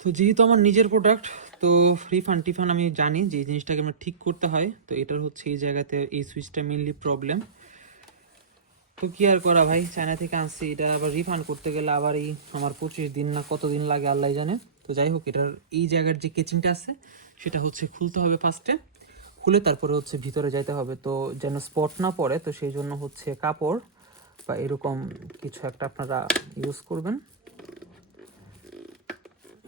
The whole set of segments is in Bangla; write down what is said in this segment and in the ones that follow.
তো যেহেতু আমার নিজের প্রোডাক্ট, তো রিফান্ড টিফান্ড আমি জানি যে এই জিনিসটাকে আমার ঠিক করতে হয়। তো এটার হচ্ছে এই জায়গাতে এই সুইচটা মেনলি প্রবলেম। তো কি আর করা ভাই, চায়না থেকে আনছি, এটা আবার রিফান্ড করতে গেলে আবার এই আমার 25 দিন না কতদিন লাগে আল্লাহ জানে। তো যাই হোক, এটার এই জায়গার যে কেচিংটা আছে সেটা হচ্ছে খুলতে হবে ফার্স্টে, খুলে তারপরে হচ্ছে ভিতরে যাইতে হবে। তো যেন স্পট না পড়ে, তো সেই জন্য হচ্ছে কাপড় বা এরকম কিছু একটা আপনারা ইউজ করবেন।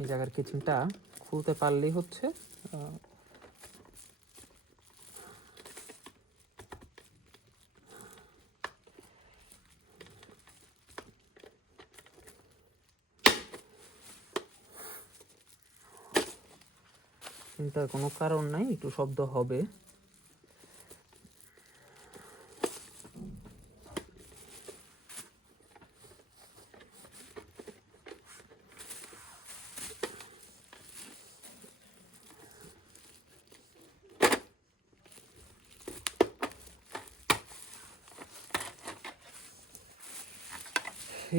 এই জায়গার কেচিংটা খুলতে পারলেই হচ্ছে চিন্তার কোনো কারণ নাই, একটু শব্দ হবে।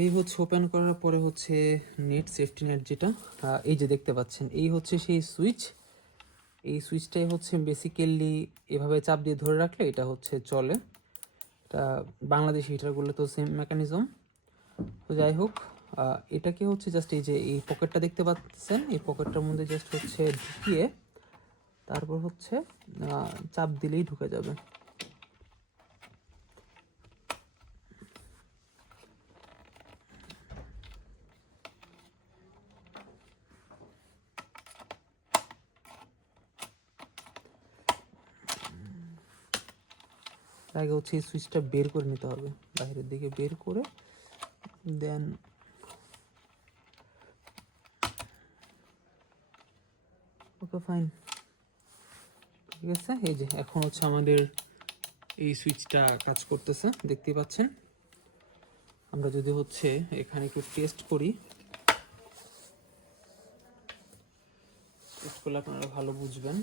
এই হচ্ছে ওপেন করার পরে হচ্ছে নেট, সেফটি নেট যেটা এই যে দেখতে পাচ্ছেন, এই হচ্ছে সেই সুইচ। এই সুইচটাই হচ্ছে বেসিক্যালি এভাবে চাপ দিয়ে ধরে রাখলে এটা হচ্ছে চলে। এটা বাংলাদেশি হিটারগুলো তো সেম মেকানিজম। তো যাই হোক, এটাকে হচ্ছে জাস্ট এই যে এই পকেটটা দেখতে পাচ্ছেন, এই পকেটটার মধ্যে জাস্ট হচ্ছে ঢুকিয়ে তারপর হচ্ছে চাপ দিলেই ঢুকে যাবে। আগে হচ্ছে এই সুইচটা বের করে নিতে হবে, বাইরের দিকে বের করে দেন ওকে ফাইন, ঠিক আছে। এই যে এখন হচ্ছে আমাদের এই সুইচটা কাজ করতেছে, দেখতেই পাচ্ছেন। আমরা যদি হচ্ছে এখানে একটু টেস্ট করি, টেস্ট করলে আপনারা ভালো বুঝবেন।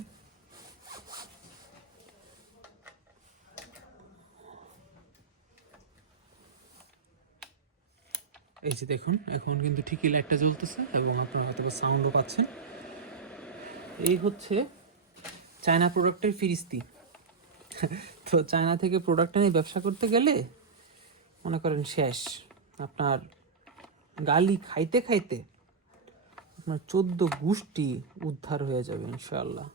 এই যে দেখুন, এখন কিন্তু ঠিকই লাইটটা জ্বলতেছে এবং আপনারা হয়তো সাউন্ডও পাচ্ছেন। এই হচ্ছে চায়না প্রোডাক্টের ফিরিস্তি। তো চায়না থেকে প্রোডাক্ট নিয়ে ব্যবসা করতে গেলে মনে করেন শেষ, আপনার গালি খাইতে খাইতে আপনার 14 গোষ্ঠী উদ্ধার হয়ে যাবে ইনশাআল্লাহ।